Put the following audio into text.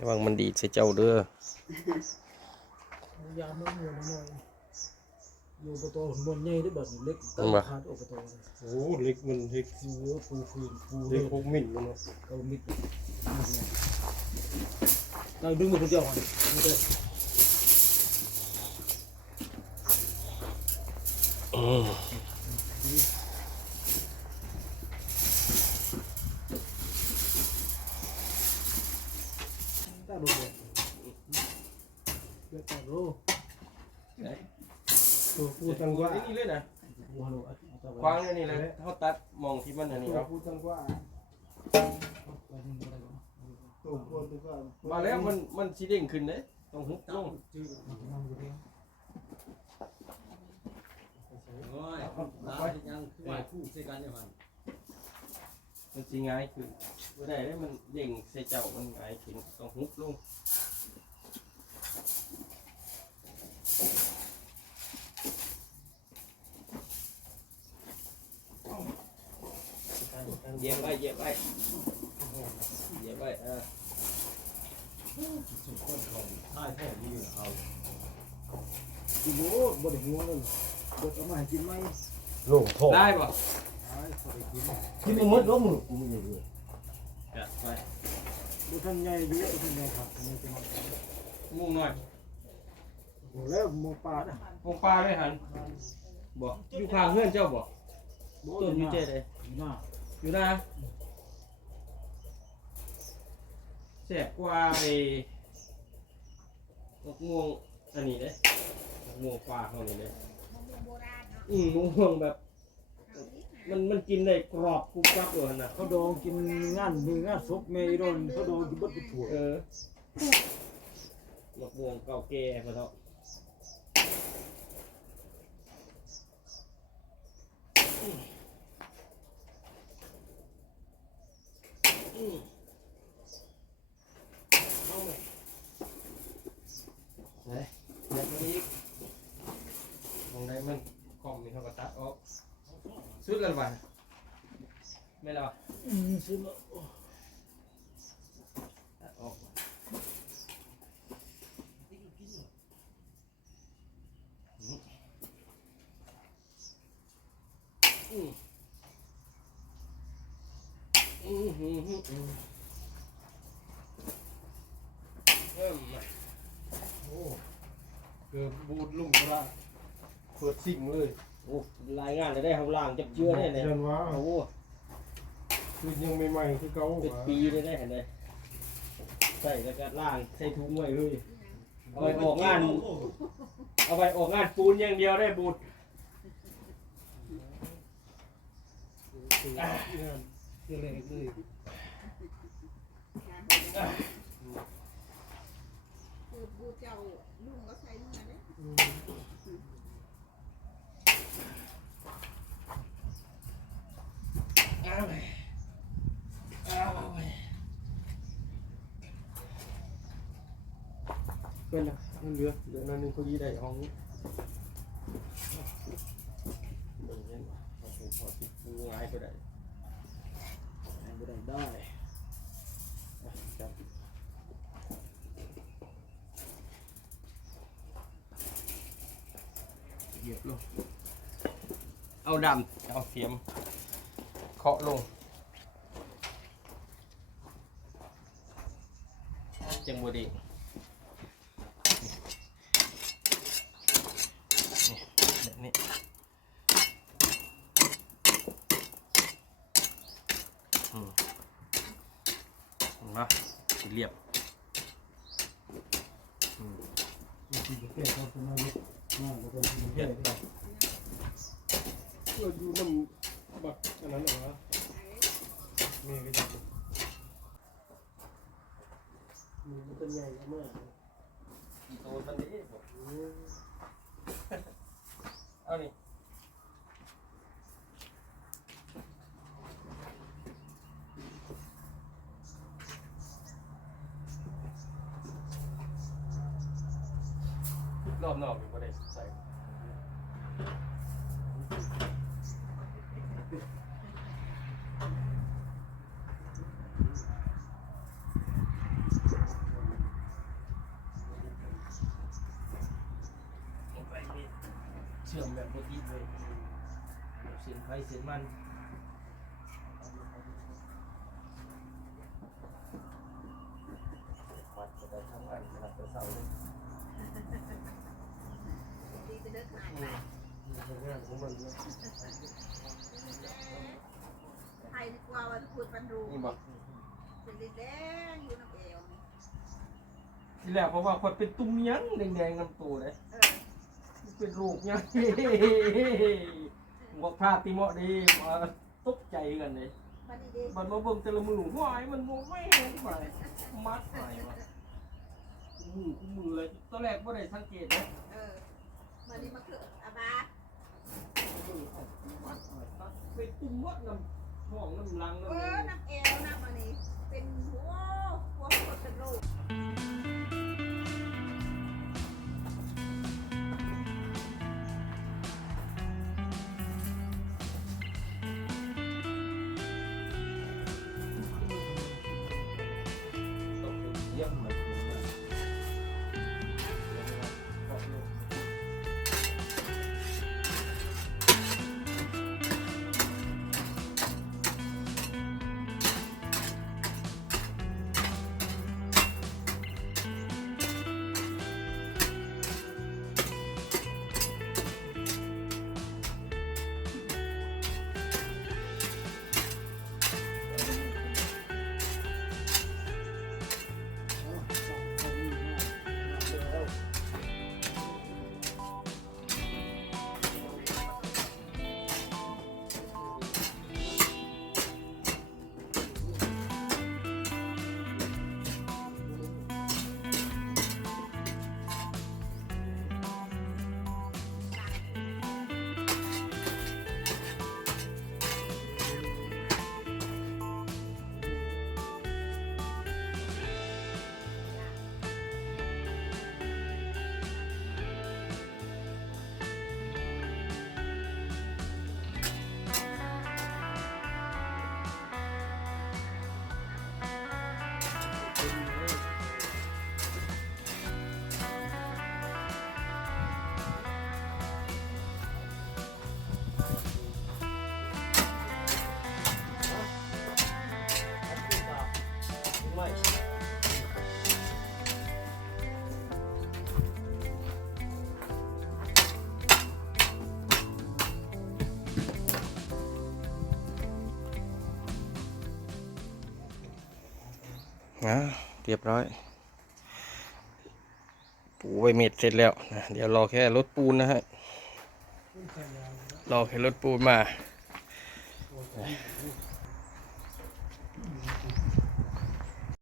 ระวังมันดีดใส่เจ้าเด้อยามน้ำมันหน่อยอยู่ประตูบนใหญ่ได้แบบเล็กตั้งขาดออกประตูโอ้เล็กมันเล็กฟูฟูฟืนฟูเล็กหกมิลมันเนาะเรามิดเราดึงมาคนเดียวก่อนไม่ได้อืมตั้งโลเลือกตั้งโลตัวพูพูดดทางว่านี่เลยนะพูดฮัลโหลกวางเนี่ยนี่เลยเขาตัดมองที่มันอันนี้ตัวเอาพูดทางว่าตัวพูดทางว่ามาแล้วมันมันสีเด้งขึ้นเลยต้องหุบลงโอ้ยร้านที่ยังคือว่าคู่ใส่กันเนี่ยมัน มันสีง่ายขึ้นบ่ได้แล้วมันเด้งใส่เจ้ามันง่ายขึ้นต้องหุบลงเหยียบไว้เหยียบไว้เหยียบไว้เออสุดคนของท่ายพ่อมีอยู่เอากินโลบริหัวเลยเด็กเอามาให้กินไหมโล่งท้องได้ป่ะ กินมดล้มกูไม่รู้จัดไปดูท่านใหญ่ดูท่านใหญ่ครับนี่เป็นมุ่งหน่อยโอ้แล้วมองปลาอะพวกปลาด้วยหันบอกอยู่ข้างเพื่อนเจ้าบอกต้นอยู่เจ๊เลยหน้าอยู่นะแสบกว่าไอ้มะม่วงอันนี้เด้มะม่วงปลาเขานี่เด้โบราณเนาะอืมมะม่วงแบบ มันมันกินได้กรอบกรุบกรับอยู่หั่นนะเขาดองกินงานมีงานศพเมย์โดนเขาดองกินบดถั่วเออมะม่วงเก่าแก่พอเถอะอืมเอาไหมไหนเดี๋ยวนี้มองได้มันคอมมีเท่ากับตัดออก สุดแล้วบ่ะไม่แล้วอืมซื้อมาตัดออกอืมอืมอืมอืมเอิ่มมาโอ้เกือบบูดลุ่มกระเปิดสิ่งเลย อ้รายงานจะได้ข้างล่างจับเชื้อได้เนี่ยเดือนว่าโอ้โหคือยังใหม่ๆคือเก่าเป็นปีได้ได้เห็นไหมใส่แล้วก็ล่างใส่ถุงไว้เลยเอาไปออกงาน เอาไปออกงานปูนอย่างเดียวได้บูดเดือนแรกเลย คือบูเจ้าลุงก็ใช้เงินเนี่ย เอาไปเอาไป เป็นละมันเหลือเหลือนั่นนึงเขายีได้ห้องนี้เบิ่งเห็นป่ะเอาไปพอติดปูง่ายก็ได้ไม่ได้ได้จับเหยียบลงเอาดำเอาเสียมเคาะลงจังบดีนี่แบบนี้อืมเห็ นะสิเรียบอืมกินแก่เขาเป็นไหมสีเรียบต้องเราอยู่น้ำบักอันนั้นเหรอวะแม่ก็จะมีมันใหญ่มากโตมันนี้บอกเอานี่ อบนอกอยู่บ่ได้ใส่เชื่อมแบบปกติเลยแบบเสียนไฟเสียนมันมัดจะได้ทำงานสลับเสาเลย ดีจะเลิกหายไปเป็นงานของมันนะไทยดีกว่าวันพูดปันรูนี่บอกเป็นแดงอยู่น้ำเอวนี่ที่แรกเพราะว่าคนเป็นตุ้มยังแดงๆลำตัวเลยเออเป็นรูปยังบอกพาติโมอดีมาตกใจกันเลยมันนี่เด้มันมาเบิ่งแต่ละมือหวายมันโมไม่เห็นไปมัดไปวะมือคู่มือเลยตอนแรกไม่ได้สังเกตนะเออ มานี่มาคืออาบามือเอาไปตุ้มมัดน้ำห้องน้ำลังน้ำอเลน้ำเอวน้ำมันนี้เป็นหัวหัวคนเป็นโร นะเรียบร้อย ปูไปเม็ดเสร็จแล้วนะเดี๋ยวรอแค่รถปูนนะฮะรอแค่รถปูนมา